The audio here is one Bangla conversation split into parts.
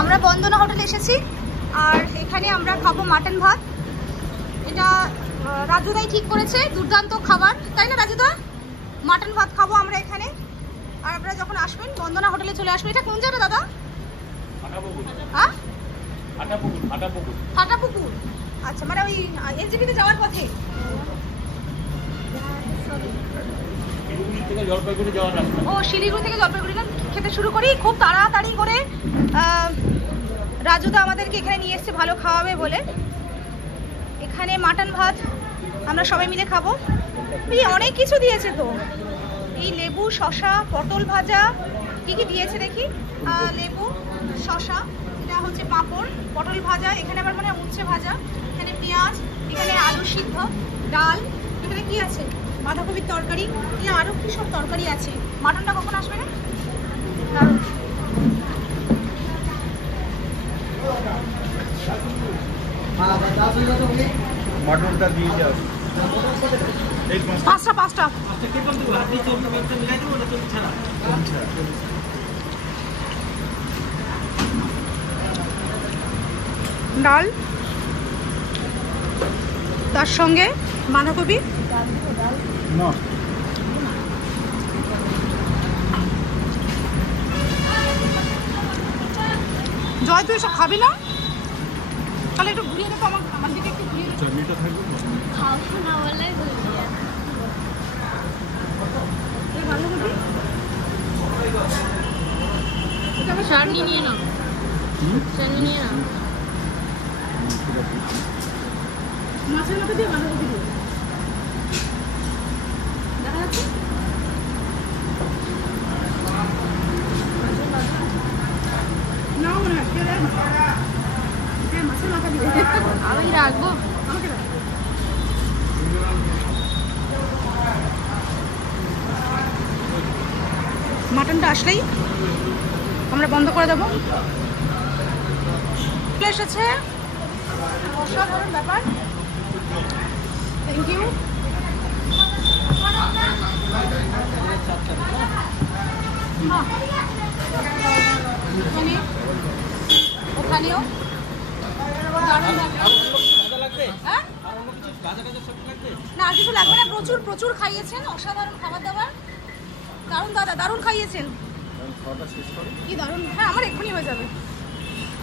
আমরা বন্দনা হোটেলে এসেছি আর এখানে আমরা খাবো মাটন ভাত। এটা রাজুদাই ঠিক করেছে, দুর্দান্ত খাবার, তাই না রাজুদা? মাটন ভাত খাবো আমরা এখানে। আর আপনারা যখন আসবেন বন্দনা হোটেলে চলে আসবেন। এটা কোন জায়গা দাদা? হ্যাঁ, ফাটাপুকুর। আচ্ছা, মানে ওই এনজিপিতে যাওয়ার পথে। ও, শিলিগুড়ি থেকে জলপাইগুড়ি না খেতে শুরু করি খুব তাড়াতাড়ি করে। রাজুদা আমাদেরকে এখানে নিয়ে এসছে ভালো খাওয়াবে বলে। এখানে মাটন ভাত আমরা সবাই মিলে খাবো। এই অনেক কিছু দিয়েছে তো, এই লেবু, শসা, পটল ভাজা, কি কি দিয়েছে দেখি। লেবু, শসা, এটা হচ্ছে পাঁপড়, পটল ভাজা, এখানে আবার মানে উচ্ছে ভাজা, এখানে পেঁয়াজ, এখানে আলু সিদ্ধ, ডাল, এখানে কি আছে বাঁধাকপির তরকারি, এখানে আরও কি সব তরকারি আছে। মাটনটা কখন আসবে না? মটনটা দিয়ে যাও। পাঁচটা ডাল, তার সঙ্গে বাঁধাকপি। জয়, তুই এসব খাবি না? তাহলে একটু ঘুরিয়ে দেখো আমার দিকে, একটু ঘুরিয়ে দেখো। চাটনিটা থাকবে খাবো না বলে এই বাঁধাকপি চাটনি নিয়ে নাও, চাটনি নিয়ে নাও। মাছের মাথা দিয়ে বাঁধাকপি দিয়ে দেখা যাচ্ছে। না মনে হয় হ্যাঁ, মাছের মাথা দিয়ে আমি রাখবো। আমাকে রাখ। মাটনটা আসলেই আমরা বন্ধ করে দেবো। এসেছে, অসাধারণ ব্যাপার। Thank you. ওখানেও হ্যাঁ, না আর কিছু লাগবে না। প্রচুর প্রচুর খাইয়েছেন, অসাধারণ খাবার দাবার, দারুণ দাদা, দারুণ খাইয়েছেন। কি দারুণ! হ্যাঁ, আমার এক্ষুনি হয়ে যাবে।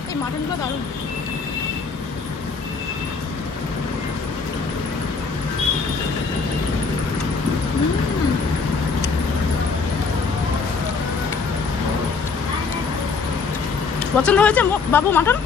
এই মাটনগুলো দারুণ। পছন্দ হয়েছে বাবু মাটন?